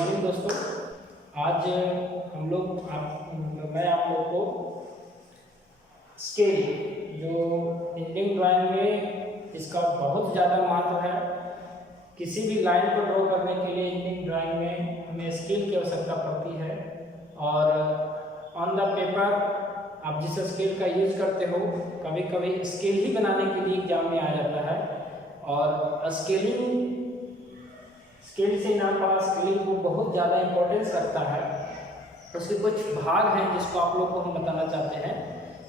Morning दोस्तों। आज मैं आप लोग को स्केल जो इंडियन ड्राइंग में इसका बहुत ज़्यादा महत्व है। किसी भी लाइन को ड्रॉ करने के लिए इंडियन ड्राइंग में हमें स्केल की आवश्यकता पड़ती है और ऑन द पेपर आप जिस स्केल का यूज करते हो कभी कभी स्केल ही बनाने के लिए एग्जाम में आ जाता है और स्केल से ना पढ़ा स्केलिंग को बहुत ज़्यादा इंपॉर्टेंस रखता है। उसके कुछ भाग हैं जिसको आप लोग को हम बताना चाहते हैं।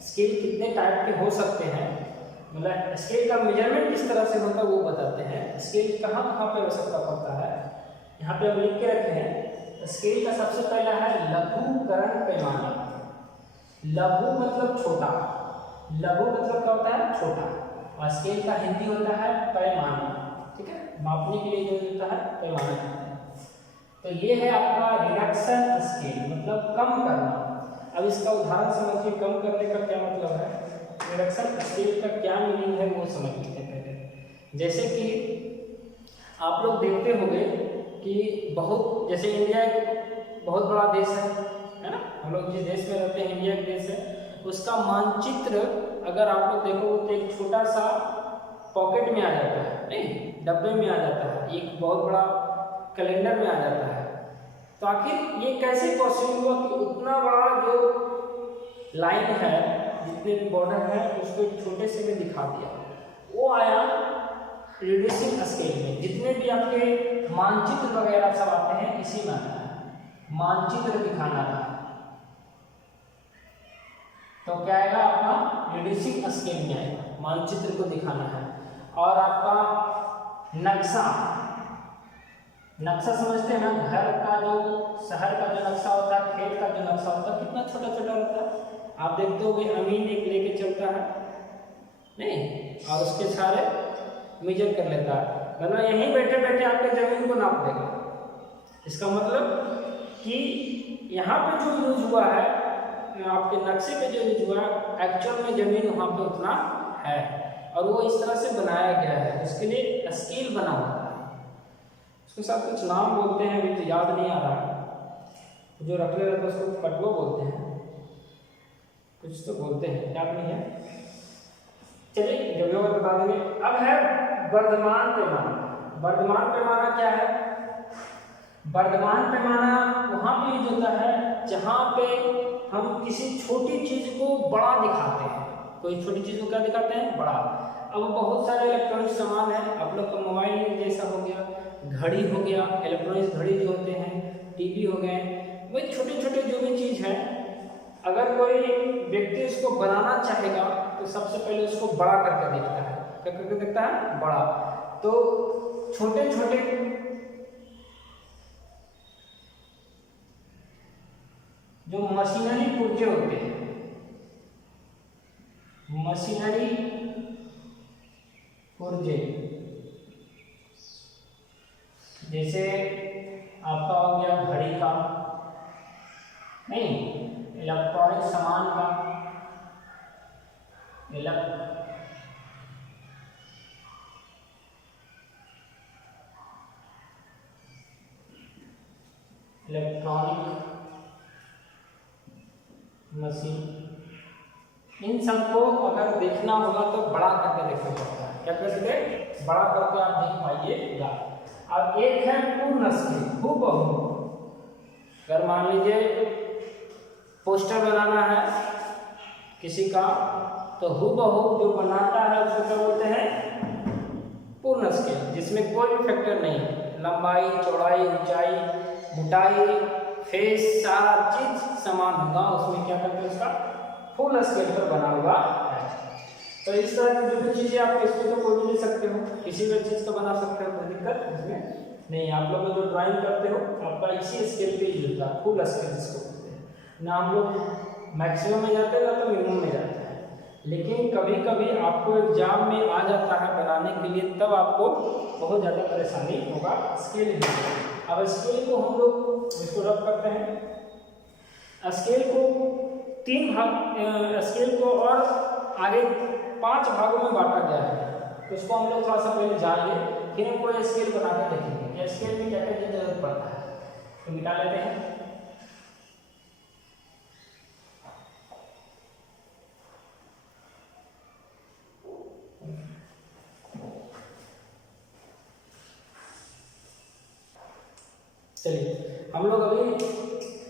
स्केल कितने टाइप के हो सकते हैं, मतलब स्केल का मेजरमेंट किस तरह से होता है वो बताते हैं। स्केल कहाँ कहाँ पे आवश्यकता पड़ता है यहाँ पे हम लिख के रखे हैं। स्केल का सबसे पहला है लघुकरण पैमाना। लघु मतलब छोटा, लघु मतलब क्या होता है छोटा, और स्केल का हिंदी होता है पैमाना। ठीक है, मापने के लिए जो होता है पैमाना होता है। तो ये है आपका रिडक्शन स्केल, मतलब कम करना। अब इसका उदाहरण समझिए, कम करने का क्या मतलब है, रिडक्शन स्केल का क्या मीनिंग है वो समझ लेते हैं पहले। जैसे कि आप लोग देखते होंगे कि बहुत, जैसे इंडिया एक बहुत बड़ा देश है ना, हम लोग जिस देश में रहते हैं इंडिया एक देश है, उसका मानचित्र अगर आप लोग देखो तो एक छोटा सा पॉकेट में आ जाता है, नहीं डब्बे में आ जाता है, एक बहुत बड़ा कैलेंडर में आ जाता है। तो आखिर ये कैसे पॉसिबल हुआ कि उतना बड़ा जो लाइन है, जितने भी बॉर्डर है उसको एक छोटे से में दिखा दिया। वो आया रिड्यूसिंग स्केल में। जितने भी आपके मानचित्र वगैरह सब आते हैं इसी में आता है, मानचित्र दिखाना था। तो क्या आएगा आपका रिड्यूसिंग स्केल में आएगा, मानचित्र को दिखाना है। और आपका नक्शा, नक्शा समझते हैं ना, घर का जो, शहर का जो नक्शा होता है, खेत का जो नक्शा होता है, कितना छोटा छोटा होता है। आप देखते होंगे अमीन एक लेके चलता है नहीं, और उसके सारे मेजर कर लेता है, मतलब यहीं बैठे बैठे आपके जमीन को नाप देगा। इसका मतलब कि यहाँ पे जो यूज हुआ है, आपके नक्शे पे जो यूज हुआ है, एक्चुअल में जमीन वहाँ पे उतना है और वो इस तरह से बनाया गया है। उसके लिए स्केल बना होता है, उसके साथ कुछ नाम बोलते हैं, अभी तो याद नहीं आ रहा है। जो रखले रहते हैं उसको पटवा बोलते हैं, कुछ तो बोलते हैं, याद नहीं है। चलिए जब लोग बता देंगे। अब है वर्धमान पैमाना। वर्धमान पैमाना क्या है? वर्धमान पैमाना वहाँ पे यूज होता है जहाँ पे हम किसी छोटी चीज को बड़ा दिखाते हैं। कोई छोटी चीज को क्या दिखाते हैं? बड़ा। अब बहुत सारे इलेक्ट्रॉनिक सामान है, आप लोग का मोबाइल जैसा हो गया, घड़ी हो गया, इलेक्ट्रॉनिक घड़ी जो होते हैं, टीवी हो गए, वही छोटे छोटे जो भी चीज है, अगर कोई व्यक्ति उसको बनाना चाहेगा तो सबसे पहले उसको बड़ा करके देखता है। क्या करके देखता है? बड़ा। तो छोटे छोटे जो मशीनरी पुर्जे होते हैं, मशीनरी पुर्जे, जैसे आपका हो गया घड़ी का, नहीं इलेक्ट्रॉनिक सामान का, इलेक्ट्रॉनिक मशीन, इन सबको अगर देखना होगा तो बड़ा करके देखना पड़ता है। क्या कर सकते? बड़ा करके आप देख पाइएगा। अब एक है पूर्ण स्केल, हूबहू। अगर मान लीजिए पोस्टर बनाना है किसी का, तो हूबहू जो बनाता है उसको क्या बोलते हैं? पूर्ण स्केल, जिसमें कोई भी फैक्टर नहीं है, लंबाई, चौड़ाई, ऊंचाई, मोटाई, फेस, सारा चीज समान होगा उसमें। क्या करते हैं? उसका फुल स्केल पर बना हुआ है। तो इस तरह की जो भी चीजें आप इस पे तो कोई भी ले सकते हो, किसी भी चीज का बना सकते हो, कोई दिक्कत इसमें नहीं। आप लोग जो ड्राइंग करते हो आपका इसी स्केल पे यूज होता है, फुल स्केल जिसको बोलते हैं ना। हम लोग मैक्सिमम में जाते हैं ना तो मिनिमम में जाते हैं, लेकिन कभी कभी आपको एग्जाम में आ जाता है बनाने के लिए, तब आपको बहुत ज़्यादा परेशानी होगा स्केल में। अब स्केल को हम लोग इसको रब करते हैं। स्केल को तीन भाग, स्केल को और आगे 5 भागों में बांटा गया है। तो उसको हम लोग थोड़ा सा पहले जानेंगे, फिर हम कोई स्केल बना कर देखेंगे कि स्केल में क्या क्या चीज़ जरूरत पड़ता है। तो मिटा लेते हैं। चलिए, हम लोग अभी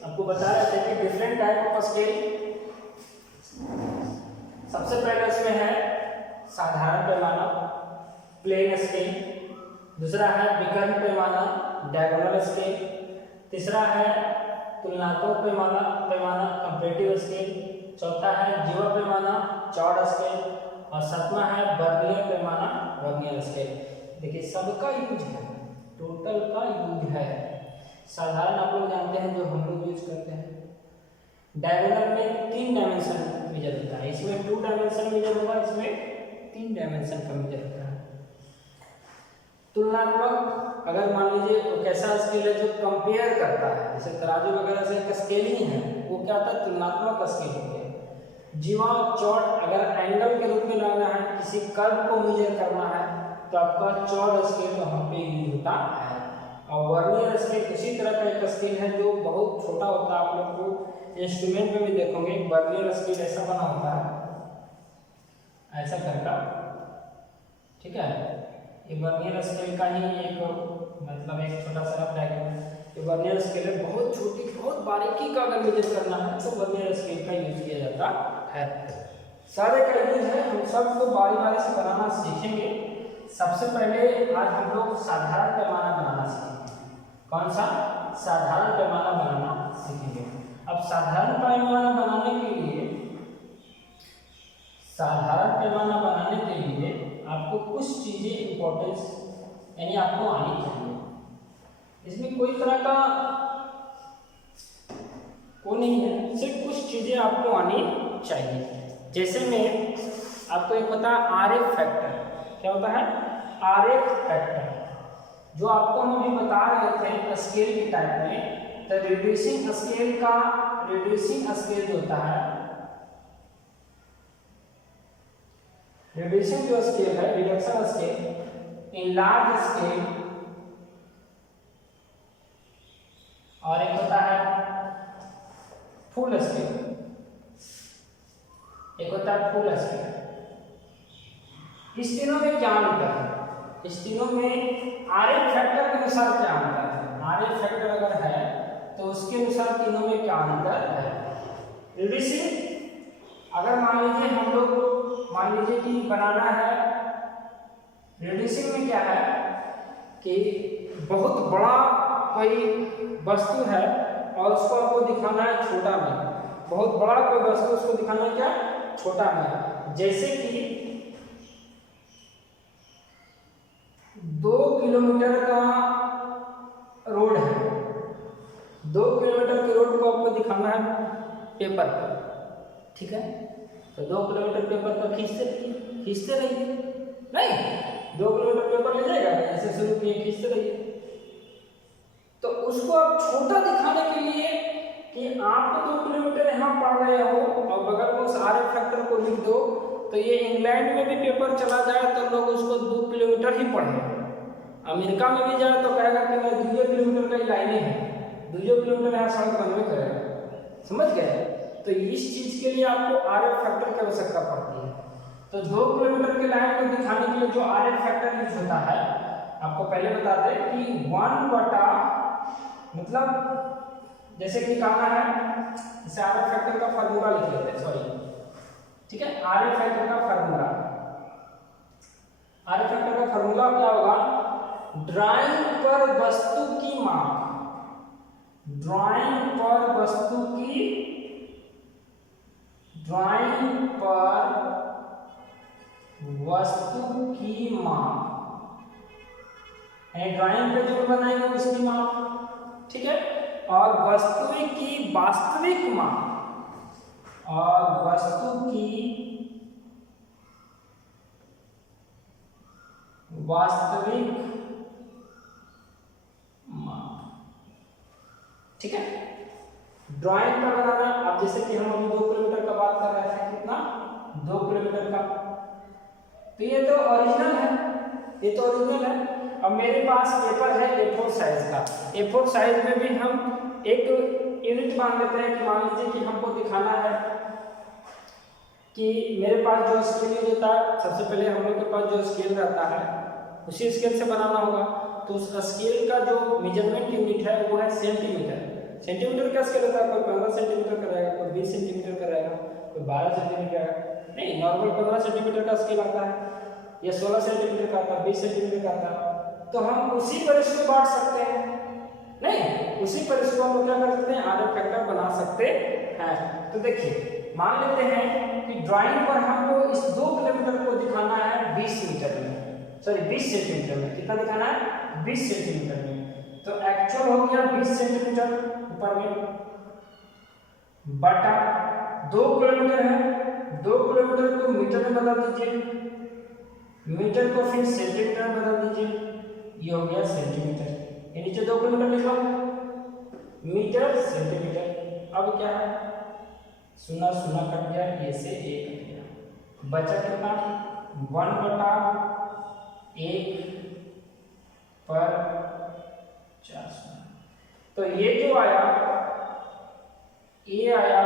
आपको बता रहे थे कि डिफरेंट टाइप ऑफ स्केल। सबसे पहले इसमें है साधारण पैमाना, प्लेन स्केल। दूसरा है विकर्ण पैमाना, डायगोनल स्केल। तीसरा है तुलनात्मक पैमाना, कंपैरेटिव स्केल। चौथा है जीवा पैमाना, चौड़ स्केल। और सातवां है वर्नियर पैमाना, वर्नियर स्केल। देखिए सबका यूज है, टोटल का यूज है। साधारण आप लोग जानते हैं जो हम लोग यूज करते हैं। डायगोनल में 3 डायमेंशन मेजर होता है, इसमें 2 डायमेंशन मेजर होगा, इसमें 3 डायमेंशन का मेजर होता है। तुलनात्मक, अगर मान लीजिए वो कैसा स्केल है जो कंपेयर करता है, जैसे तराजू वगैरह से एक स्केल ही है, वो क्या होता है, तुलनात्मक स्केल होता है। जीवा चौड़, अगर एंगल के रूप में लाना है, किसी कर्व को मेजर करना है, तो आपका चौड़ स्केल वहाँ पे यूज होता है। और वर्नियर स्केल इसी तरह का एक स्केल है जो बहुत छोटा होता है। आप लोग को इंस्ट्रूमेंट में भी देखोगे वर्नियर स्केल ऐसा बना होता है, ऐसा करके, ठीक है। ये वर्नियर स्केल का ही एक मतलब एक छोटा सा रफ डायग्राम। ये वर्नियर स्केल है, बहुत छोटी, बहुत बारीकी का अगर मेजर करना है तो वर्नियर स्केल का यूज किया जाता है। सारे का यूज है, हम सबको बारी बारी से बनाना सीखेंगे। सबसे पहले आज हम लोग साधारण पैमाना बनाना सीखेंगे। कौन सा? साधारण पैमाना बनाना सीखेंगे। अब साधारण पैमाना बनाने के लिए, साधारण पैमाना बनाने के लिए आपको कुछ चीजें इंपॉर्टेंस यानी आपको आनी चाहिए। इसमें कोई तरह का वो नहीं है, सिर्फ कुछ चीजें आपको आनी चाहिए। जैसे में आपको एक होता है आरएफ फैक्टर। क्या होता है? आरएफ फैक्टर, जो आपको हम अभी बता रहे थे स्केल के टाइप में। तो रिड्यूसिंग स्केल का, रिड्यूसिंग स्केल जो होता है, रिड्यूसिंग जो स्केल है, reduction scale, in large scale, और एक होता है फुल स्केल, एक होता है फुल स्केल। इस तीनों में क्या अंतर है? इस तीनों में आरएफ फैक्टर के अनुसार क्या अंतर है? आरएफ फैक्टर अगर है तो उसके अनुसार तीनों में क्या अंतर है? रिड्यूसिंग, अगर मान लीजिए हम लोग मान लीजिए कि बनाना है, रिड्यूसिंग में क्या है कि बहुत बड़ा कोई वस्तु है और उसको आपको दिखाना है छोटा में। बहुत बड़ा कोई वस्तु, उसको दिखाना है क्या? छोटा में। जैसे कि 2 किलोमीटर का रोड है, 2 किलोमीटर के रोड को आपको दिखाना है पेपर पर, ठीक है। तो 2 किलोमीटर पेपर पर खींचते रहिए, नहीं 2 किलोमीटर पेपर ले जाएगा, ऐसे शुरू किए खींचते रहिए। तो उसको आप छोटा दिखाने के लिए कि आप 2 किलोमीटर यहाँ पढ़ रहे हो और बगल में उस आरएफ फैक्टर को लिख दो, तो ये इंग्लैंड में भी पेपर चला जाए तो लोग उसको 2 किलोमीटर ही पढ़ेंगे। अमेरिका में भी जाए तो कहेगा कि मैं 2 किलोमीटर का लाइने है, 2 किलोमीटर यहाँ सड़क बनवे करेगा। समझ गए? तो इस चीज के लिए आपको आरएफ फैक्टर की आवश्यकता पड़ती है। तो 2 किलोमीटर के लाइन को दिखाने के लिए जो आरएफ फैक्टर यूज होता है, आपको पहले बता दें कि 1/, मतलब जैसे कि कहना है, जैसे आरएफ फैक्टर का फार्मूला लिख लेते हैं, सॉरी, ठीक है। आरएफ फैक्टर का फार्मूला, आरएफ फैक्टर का फार्मूला क्या होगा? ड्राइंग पर वस्तु की माप, ड्राइंग पर वस्तु की, ड्राइंग पर वस्तु की माप, ड्राइंग पे जो बनाएंगे उसकी माप, ठीक है। और वस्तु की वास्तविक माप, और वस्तु की वास्तविक माप, ठीक है। ड्राइंग पर बनाना, अब जैसे कि हम अभी 2 किलोमीटर का बात कर रहे थे, कितना? 2 किलोमीटर का। तो ये तो ओरिजिनल है, ये तो ओरिजिनल है। अब मेरे पास पेपर है A4 साइज का। A4 साइज में भी हम एक यूनिट मान लेते हैं कि मान लीजिए कि हमको दिखाना है कि मेरे पास जो स्केल यूज होता है, सबसे पहले हम लोग के पास जो स्केल रहता है उसी स्केल से बनाना होगा। तो उस स्केल का जो मेजरमेंट यूनिट है वो है सेंटीमीटर। सेंटीमीटर का स्केल होता है, कोई 15 सेंटीमीटर का रहेगा, कोई 20 सेंटीमीटर का रहेगा, कोई 12 सेंटीमीटर नहीं, नॉर्मल 15 सेंटीमीटर का स्केल आता है, या 16 सेंटीमीटर का आता है, 20 सेंटीमीटर का आता है। तो हम उसी पर इसको बांट सकते हैं, नहीं उसी पर इसको हम क्या कर सकते हैं, आरएफ फैक्टर बना सकते हैं। तो देखिए मान लेते हैं कि ड्राइंग पर हमको इस 2 किलोमीटर को दिखाना है 20 मीटर में, सॉरी 20 सेंटीमीटर में। कितना दिखाना है? 20 सेंटीमीटर में। तो एक्चुअल हो गया 20 सेंटीमीटर ऊपर में बटा 2 किलोमीटर है, 2 किलोमीटर को मीटर में बदल दीजिए, मीटर को फिर सेंटीमीटर में बदल दीजिए, ये हो गया सेंटीमीटर। ये नीचे 2 किलोमीटर लिखा मीटर सेंटीमीटर। अब क्या है, सुना सुना कट गया, ये से 1 कट गया, बचा कितना 1/1 पर 400। तो ये जो आया, ये आया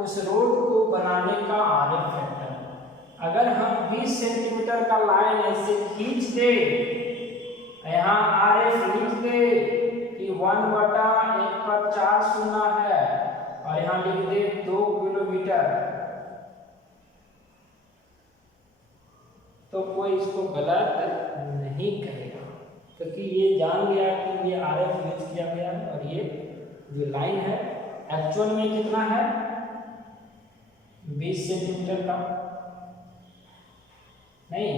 उस रोड को बनाने का आरएफ फैक्टर। अगर हम 20 सेंटीमीटर का लाइन ऐसे खींच दे, यहाँ आरएफ लिख दे कि 1/1 पर 400 है, और यहाँ लिख दे 2 किलोमीटर, तो कोई इसको गलत नहीं कहेगा, क्योंकि ये जान गया कि ये आरएफ यूज किया गया है। और ये जो लाइन है एक्चुअल में कितना है, 20 सेंटीमीटर का नहीं,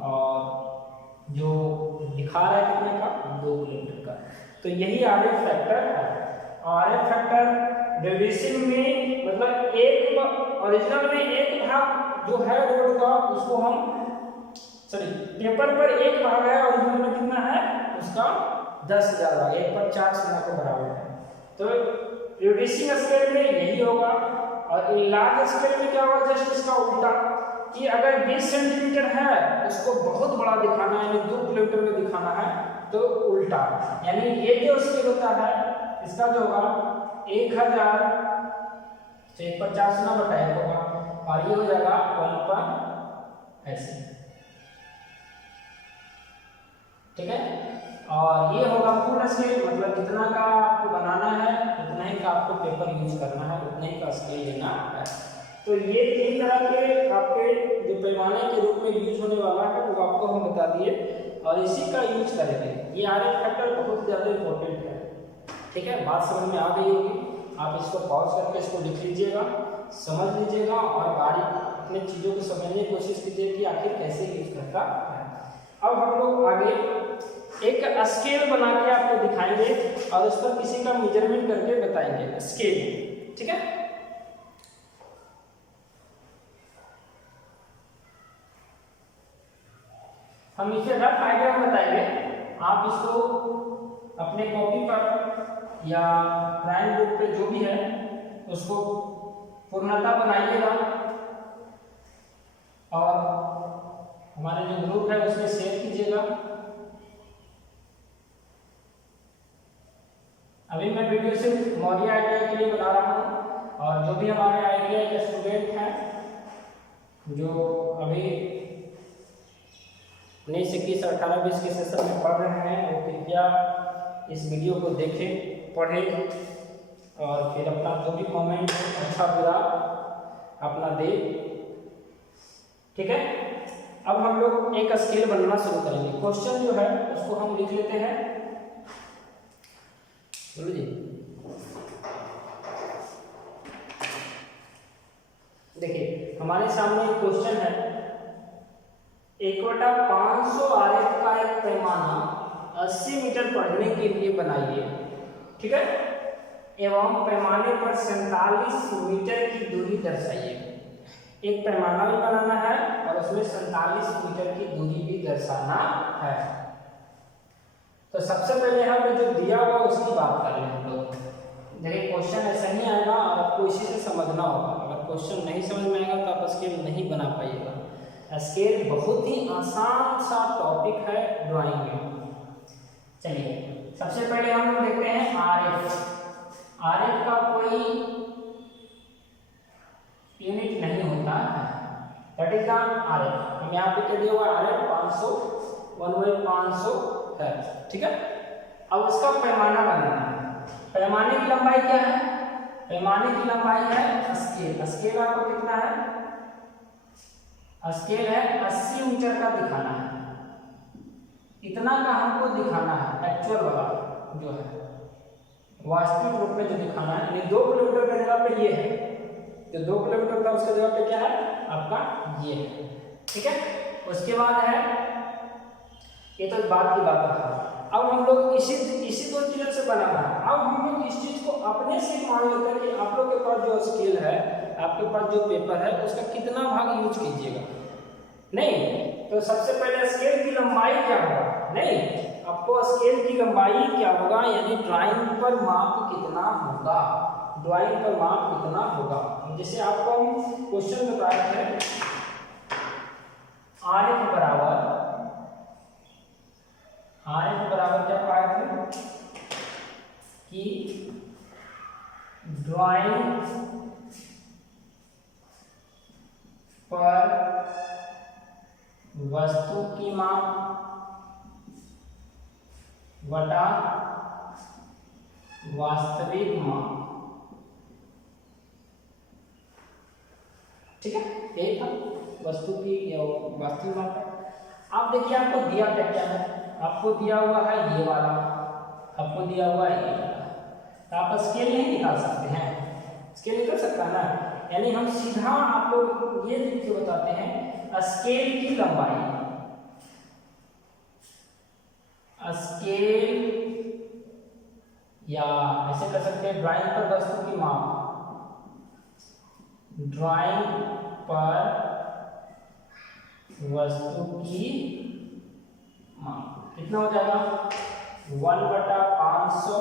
और जो दिखा रहा है कितने का, 2 किलोमीटर का। तो यही आरएफ फैक्टर है। आरएफ फैक्टर रेडिएशन में मतलब एक ओरिजिनल में एक भाग जो है रोड का, उसको हम सॉरी पेपर पर एक भाग है, ओरिजिनल में कितना है उसका 10,000 भाग, 1 पर 400 के बराबर है। तो रेडिएशन स्केल में यही होगा, और लार्ज स्केल में क्या होगा, जस्ट इसका उल्टा, कि अगर 20 सेंटीमीटर है उसको बहुत बड़ा दिखाना है, यानी 2 किलोमीटर में दिखाना है, तो उल्टा, यानी ये जो स्केल होता है इसका जो होगा 1000 से 1 पर 400 बटा 1 होगा, और ये हो जाएगा 1 पर ऐसे, ठीक है। और ये होगा फुल स्केल, मतलब जितना का आपको बनाना है उतना ही का आपको पेपर यूज करना है, उतना ही का स्केल लेना है। तो ये 3 तरह के आपके जो पैमाने के रूप में यूज होने वाला है वो आपको हम बता दिए, और इसी का यूज करेंगे। ये आरएफ फैक्टर बहुत ज़्यादा इंपॉर्टेंट है, ठीक है। बात समझ में आ गई होगी, आप इसको पॉज करके इसको लिख लीजिएगा, समझ लीजिएगा, और बारीक अपने चीज़ों को समझने की कोशिश कीजिए कि आखिर कैसे यूज करता है। अब हम लोग आगे एक स्केल बना के आपको दिखाएंगे, और उस पर किसी का मेजरमेंट करके बताएंगे स्केल, ठीक है। हम इसे रफ आइडिया में बताएंगे, आप इसको अपने कॉपी पर या ड्राइंग बुक पे जो भी है उसको पूर्णतः बनाइएगा, और हमारे जो ग्रुप है उसमें शेयर कीजिएगा। अभी मैं वीडियो सिर्फ मौर्य आईटीआई के लिए बना रहा हूँ, और जो भी हमारे आईटीआई के स्टूडेंट हैं जो अभी 19, 21, 18, 20 के सेशन में पढ़ रहे हैं, वो कृपया इस वीडियो को देखें, पढ़ें, और फिर अपना जो भी कमेंट अच्छा बुरा अपना दे, ठीक है। अब हम लोग एक स्केल बनाना शुरू करेंगे। क्वेश्चन जो है उसको हम लिख लेते हैं, बोलो जी। देखिए हमारे सामने एक क्वेश्चन है, 1/500 आरएफ का एक पैमाना 80 मीटर पढ़ने के लिए बनाइए, ठीक है, एवं पैमाने पर 47 मीटर की दूरी दर्शाइए। एक पैमाना भी बनाना है और उसमें 47 मीटर की दूरी भी दर्शाना है। तो सबसे पहले हमें जो दिया हुआ उसकी बात कर रहे हैं हम लोग। देखिए क्वेश्चन ऐसा ही आएगा और आपको इसी से समझना होगा। अगर क्वेश्चन नहीं समझ में आएगा तो आप स्केल नहीं बना पाइएगा। स्केल बहुत ही आसान सा टॉपिक है ड्राइंग में, चलिए सबसे पहले हम लोग देखते हैं RF। RF का कोई यूनिट नहीं होता है, दैट इज द RF। हम यहाँ पे क्या दिया हुआ RF 500 1/500 है, ठीक है। अब उसका पैमाना बनाना है। पैमाने की लंबाई क्या है? पैमाने की लंबाई है स्केल। स्केल आपको कितना है? स्केल है 80 मीटर का दिखाना है। इतना का हमको दिखाना है, एक्चुअल वाला जो है वास्तविक रूप में जो दिखाना है। यानी 2 किलोमीटर की जगह पे ये है, जो 2 किलोमीटर था उसके जगह पे क्या है आपका ये है, ठीक है। उसके बाद है, ये तो बात की बात है। अब हम लोग इसी 2 चीजों से बनाना है। अब हम लोग इस चीज को अपने से मान लेते हैं कि आप लोग के पास जो स्केल है, आपके पास जो पेपर है, उसका कितना भाग यूज कीजिएगा। नहीं तो सबसे पहले स्केल की लंबाई क्या होगा? नहीं, आपको स्केल की लंबाई क्या होगा, यानी ड्राइंग पर माप कितना होगा, ड्राइंग पर माप कितना होगा। जैसे आपको हम क्वेश्चन बताए थे, RF बराबर क्या पाए थे कि ड्राइंग पर वस्तु की माप बटा वास्तविक माप, ठीक है। यही था वस्तु की वास्तविक माप है। आप देखिए आपको दिया क्या है, आपको दिया हुआ है ये वाला, आपको दिया हुआ है ये वाला, तो आप स्केल नहीं निकाल सकते हैं? स्केल निकल सकता है ना। यानी हम सीधा आप लोग ये लिख के बताते हैं स्केल की लंबाई, स्केल या ऐसे कर सकते हैं ड्राइंग पर वस्तु की माप, ड्राइंग पर वस्तु की माप कितना हो जाएगा? 1/500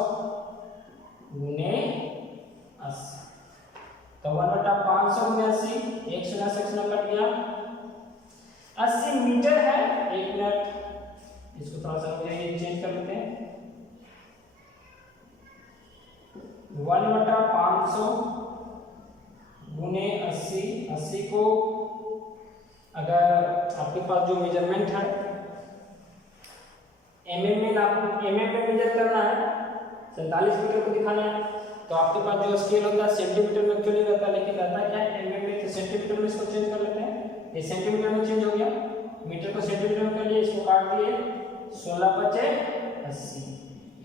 गुने 80। तो 1/500 गुने 80, 1 शून्य से 1 शून्य कट गया, 80 मीटर है 1 मिनट। इसको थोड़ा सा मुझे चेंज कर लेते हैं। 1/500 गुने 80, 80 को अगर आपके पास जो मेजरमेंट है mm में मेजर करना है, 47 मीटर को दिखाना है, तो आपके पास जो स्केल होता है सेंटीमीटर में एक्चुअली रहता है, लेकिन रहता क्या है mm में, तो सेंटीमीटर में इसको चेंज कर लेते हैं। ये सेंटीमीटर में चेंज हो गया, मीटर को सेंटीमीटर में कर लिए, इसको काट दिए, 16/5 80,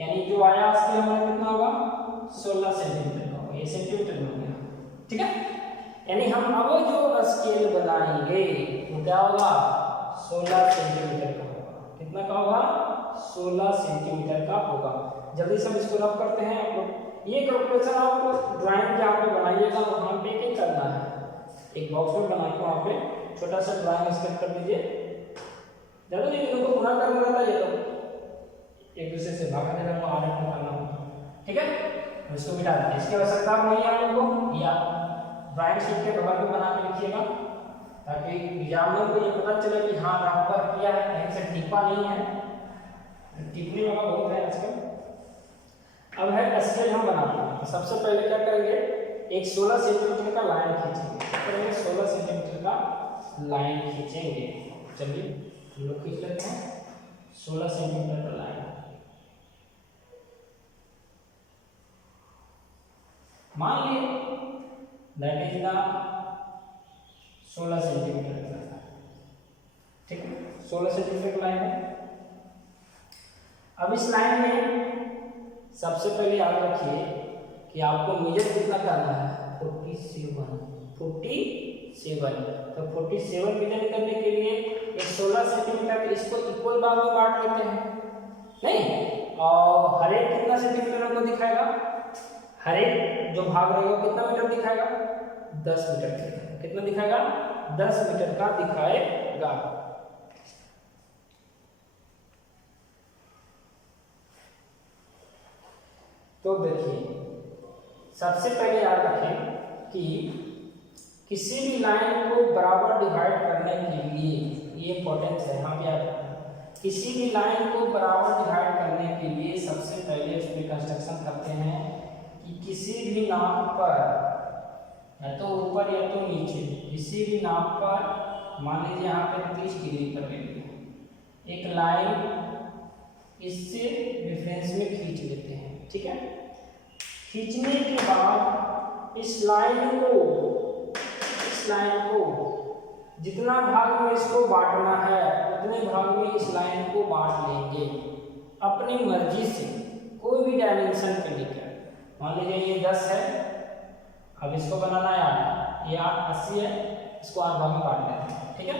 यानी जो आया स्केल हमारा कितना होगा? 16 सेंटीमीटर का होगा। ये सेंटीमीटर में हो गया, ठीक है। यानी हम अब जो स्केल बनाएंगे वो क्या होगा? 16 सेंटीमीटर का होगा। कितना का होगा? 16 सेंटीमीटर का होगा। जल्दी से हम इसको रफ करते हैं। आप लोग ये कैलकुलेशन आप लोग ड्राइंग जहाँ पे बनाइएगा वहाँ पे क्या करना है, एक बॉक्स में बना के वहाँ पे छोटा सा ड्राइंग स्केच कर लीजिए। ज़्यादा नहीं, इनको गुना करना रहता है, ये तो एक दूसरे से भागा देना को आने को करना होता, ठीक है। इसको मिटा देते हैं, इसकी आवश्यकता नहीं है आप लोगों को। या ड्राइंग शीट के बगल में बना के लिखिएगा ताकि एग्जामिनर को ये पता चले कि हाँ आपका किया है, कहीं से टिपा नहीं है। टिपने वाला बहुत है आजकल। अब है स्केल हम बनाते हैं, तो सबसे पहले क्या करेंगे, एक 16 सेंटीमीटर का लाइन खींचेंगे। करेंगे 16 सेंटीमीटर का लाइन खींचेंगे। चलिए हम लोग खींच लेते हैं 16 सेंटीमीटर का लाइन। मान लिए दैट इज द 16 सेंटीमीटर का, ठीक है। 16 सेंटीमीटर का लाइन है। अब इस लाइन में सबसे पहले याद रखिए कि आपको मेजर कितना करना है, 47। तो 47 मेजर करने के लिए एक 16 सेंटीमीटर इसको इक्वल भाग में बांट लेते हैं, नहीं। और हर एक कितना सेंटीमीटर हमको दिखाएगा, हर एक जो भाग रहेगा कितना मीटर दिखाएगा? 10 मीटर दिखाएगा। कितना दिखाएगा? 10 मीटर का दिखाएगा। तो देखिए सबसे पहले याद रखें कि किसी भी लाइन को बराबर डिवाइड करने के लिए, ये इंपॉर्टेंट है, यहाँ पे याद रखें, किसी भी लाइन को बराबर डिवाइड करने के लिए सबसे पहले उसमें कंस्ट्रक्शन करते हैं कि किसी भी नाप पर, या तो ऊपर या तो नीचे, किसी भी नाप पर मान लीजिए यहाँ पे 30 डिग्री पर ले लिया, एक लाइन इससे रेफरेंस में खींच लेते हैं। ठीक है, खींचने के बाद इस लाइन को जितना भाग में इसको बांटना है उतने भाग में इस लाइन को बांट लेंगे अपनी मर्जी से, कोई भी डायमेंशन पे लेकर। मान लीजिए ये 10 है, अब इसको बनाना है 8, ये 8 80 है, इसको 8 भाग में बांट लेते हैं। ठीक है,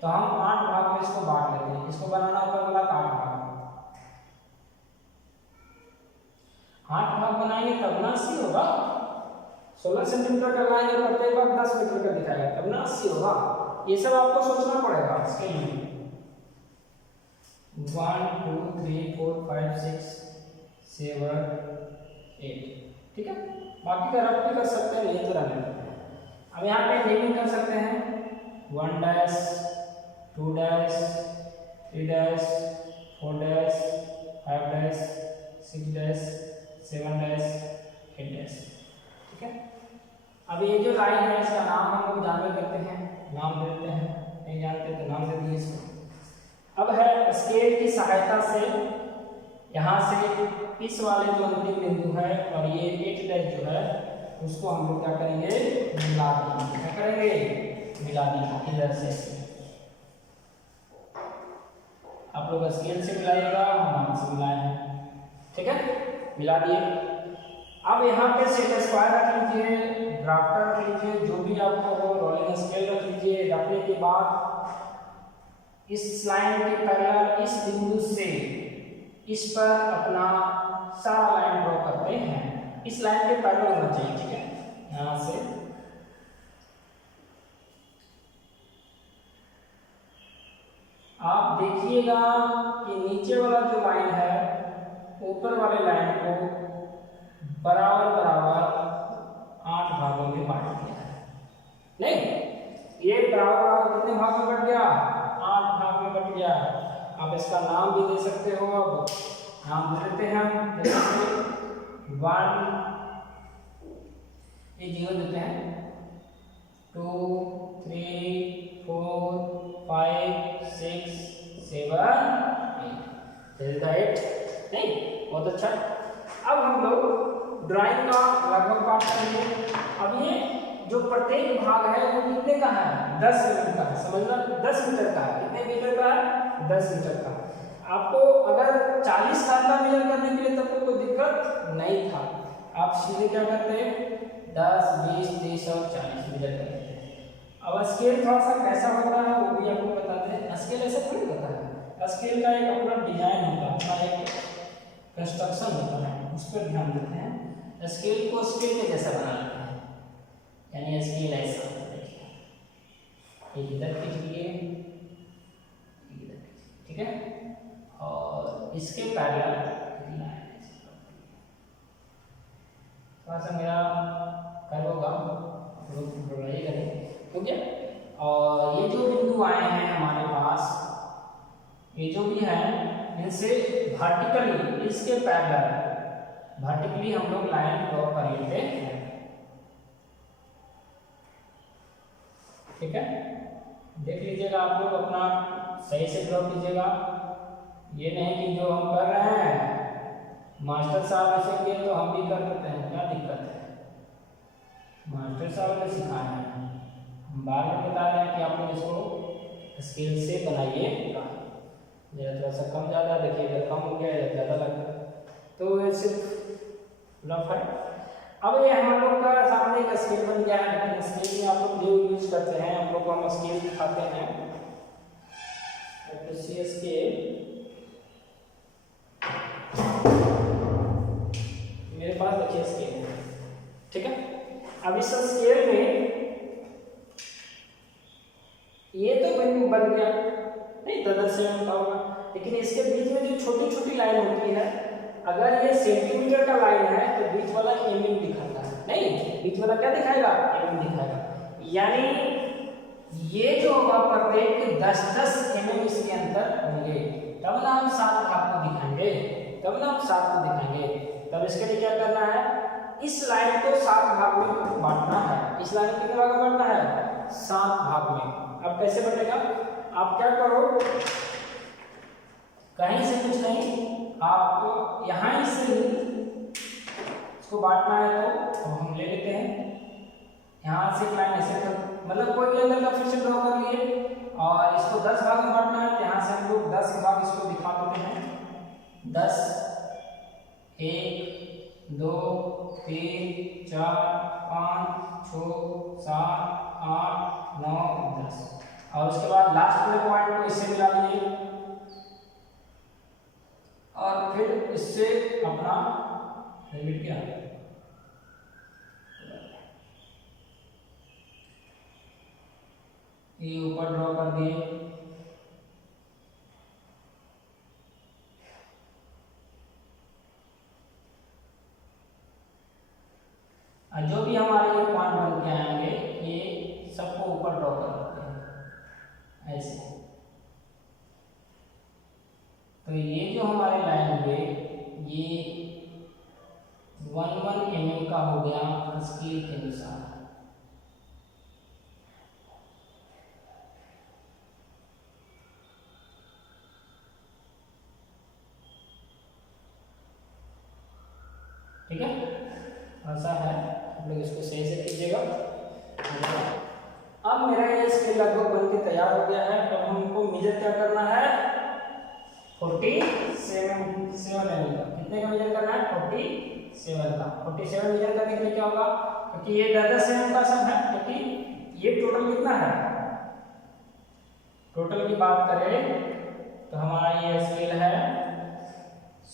तो हम 8 भाग में इसको बांट लेते हैं। इसको बनाना ऊपर वाला 8 भाग, 8 भाग बनाएंगे तब ना 80 होगा। 16 सेंटीमीटर का लाइन है, प्रत्येक भाग 10 मीटर का दिखाएगा, तब ना 80 होगा। ये सब आपको सोचना पड़ेगा इसके लिए। 1 2 3 4 5 6 7 8। ठीक है, बाकी का रफ भी कर सकते हैं, नहीं तो रहने देते हैं। अब यहाँ पे नेमिंग कर सकते हैं 1 dash 2 dash 3 dash 4 dash 5 dash 6 dash 7 dash 8 dash. ठीक है, अब ये जो लाइन है इसका नाम हम लोग जानवर करते हैं, नाम देते हैं, नहीं जानते तो नाम दे दिए इसको। अब है स्केल की सहायता से यहाँ से इस वाले जो अंतिम बिंदु है और ये 8 डैश जो है उसको हम लोग क्या करेंगे, मिला देंगे। क्या करेंगे, मिला देंगे। इधर से आप लोग स्केल से मिलाइएगा, हम हाथ से मिलाए हैं। ठीक है, मिला दिए। अब यहाँ पे सेट स्क्वायर रख लीजिए, ड्राफ्टर रख लीजिए, जो भी आपको हो, रोलिंग स्केल रख लीजिए। रखने के बाद इस लाइन के पैरेलल इस बिंदु से इस पर अपना सारा लाइन ड्रॉ करते हैं। इस लाइन के पैरेलल होना चाहिए। ठीक है, यहाँ से आप देखिएगा कि नीचे वाला जो लाइन है ऊपर वाले लाइन को बराबर बराबर 8 भागों में बांट दिया है। नहीं, ये बराबर बराबर कितने भाग में बट गया, 8 भाग में बट गया। आप इसका नाम भी दे सकते हो। अब नाम दे देते हैं हम, जैसे 1 ये 0 देते हैं, 2 3 4 5 6 7 8 नहीं, बहुत अच्छा। अब हम लोग ड्राइंग का लगभग पार्ट करेंगे। अब ये जो प्रत्येक भाग है वो कितने का है, 10 मीटर का है। समझना, 10 मीटर का है। कितने मीटर का है, 10 मीटर का। आपको अगर 40 का था मेजर करने के लिए तब तो कोई दिक्कत नहीं था। आप सीधे क्या करते हैं, 10 20 30 और 40 मेजर करते हैं। अब स्केल थोड़ा सा कैसा होता है वो भी आपको बताते हैं। स्केल ऐसा थोड़ी होता है, स्केल का एक अपना डिजाइन होता है, अपना एक कंस्ट्रक्शन होता है, उस पर ध्यान देते हैं। स्केल को स्केल के जैसा बना लेते हैं, यानी स्केल ऐसा देखिए, इधर खींच लिए, इधर खींच, ठीक है, और इसके पैरेलल थोड़ा सा मेरा कर्व होगा, बढ़ाइएगा नहीं, ठीक है। और ये जो बिंदु आए हैं हमारे पास, ये जो भी है इनसे वर्टिकली, इसके पैरेलल वर्टिकली हम लोग लाइन ड्रॉ कर लेते हैं। ठीक है, देख लीजिएगा आप लोग, अपना सही से ड्रॉ कीजिएगा। ये नहीं कि जो हम कर रहे हैं मास्टर साहब ऐसे किए तो हम भी कर देते हैं, क्या दिक्कत है। मास्टर साहब ने सिखाया है, हम बार बार बता रहे हैं कि आप लोग इसको स्केल से बनाइएगा। जरा थोड़ा सा कम ज़्यादा देखिए, अगर कम हो गया या ज़्यादा लगा तो ये सिर्फ रफ है। अब ये हम लोग का सामने का स्केल बन गया है, लेकिन स्केल में आप लोग जो यूज करते हैं, हम लोग को हम स्केल दिखाते हैं। स्केल मेरे पास देखिए स्केल है, ठीक है। अब इस स्केल में ये तो बन गया नहीं, 10 से होगा, लेकिन इसके बीच में जो छोटी छोटी लाइन होती है, अगर ये सेंटीमीटर का लाइन है तो बीच वाला mm दिखाता है, नहीं, बीच वाला क्या दिखाएगा, mm दिखाएगा। यानी ये जो होगा प्रत्येक 10-10 mm इसके अंतर होंगे, तब ना हम 7 भाग को दिखाएंगे, तब ना हम 7 को दिखाएंगे। तब इसके लिए क्या करना है, इस लाइन को 7 भाग में बांटना है। इस लाइन को कितने भाग में बांटना है, 7 भाग में। अब कैसे बनेगा, आप क्या करो, कहीं से कुछ नहीं, आप यहाँ से इसको बांटना है तो हम ले लेते हैं। यहाँ से लाइन ऐसे कर, मतलब कोई भी अंदर का फिर से ड्रॉ कर लिए और इसको 10 भाग में बांटना है। तो यहाँ से हम लोग 10 भाग इसको दिखा देते हैं। 10, 1, 2, 3, 4, 5, 6, 7, 8, 9, 10 और उसके बाद लास्ट वाले पॉइंट को इससे मिला लीजिए और फिर इससे अपना लिमिट क्या है, ये ऊपर ड्रॉ कर दिए। जो भी हमारे ये पॉइंट बन के आएंगे ये सबको ऊपर ड्रॉ कर देते हैं ऐसे। तो ये जो हमारे लाइन हुए ये 1 mm का हो गया स्केल के अनुसार। ठीक है, ऐसा है, आप लोग इसको सही से कीजिएगा। अब मेरा ये स्केल लगभग बन के तैयार हो गया है। अब हमको मेजर क्या करना है, 47 mm का। कितने का मेजर करना है, 47 का। 47 मेजर करने के लिए क्या होगा, क्योंकि ये 10 mm का सब है, क्योंकि ये टोटल कितना है, टोटल की बात करें तो हमारा ये स्केल है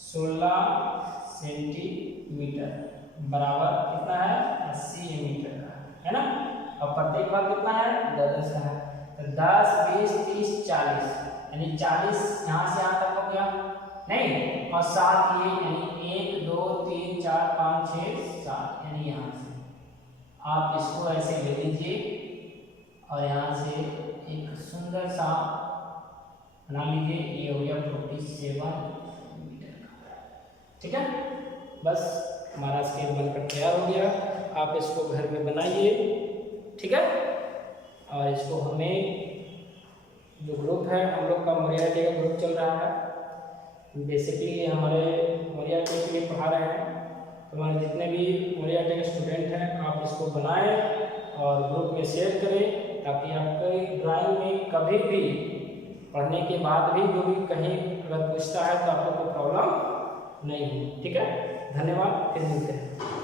16 सेंटीमीटर बराबर कितना है, 80 मीटर का है ना। और प्रत्येक भाग कितना है, 10 है। तो 10, 20, 30, 40 यानी 40 यहाँ से यहाँ तक हो गया नहीं, और 7 ये यानी 1, 2, 3, 4, 5, 6, 7 यानी यहाँ से आप इसको ऐसे ले लीजिए और यहाँ से एक सुंदर सा बना लीजिए। ये हो गया 47 मीटर का। ठीक है, बस हमारा स्केल बनकर तैयार हो गया। आप इसको घर में बनाइए, ठीक है। और इसको हमें जो ग्रुप है, हम लोग का मोरियार्टी का ग्रुप चल रहा है, बेसिकली हमारे मोरियार्टी के लिए पढ़ा रहे हैं। तो हमारे जितने भी मोरियार्टी के स्टूडेंट हैं, आप इसको बनाएं और ग्रुप में शेयर करें, ताकि आपके ड्राइंग में कभी भी पढ़ने के बाद भी जो भी कहीं अगर पूछता है तो आप लोग को प्रॉब्लम नहीं हो। ठीक है, धन्यवाद, फिर मिलते हैं।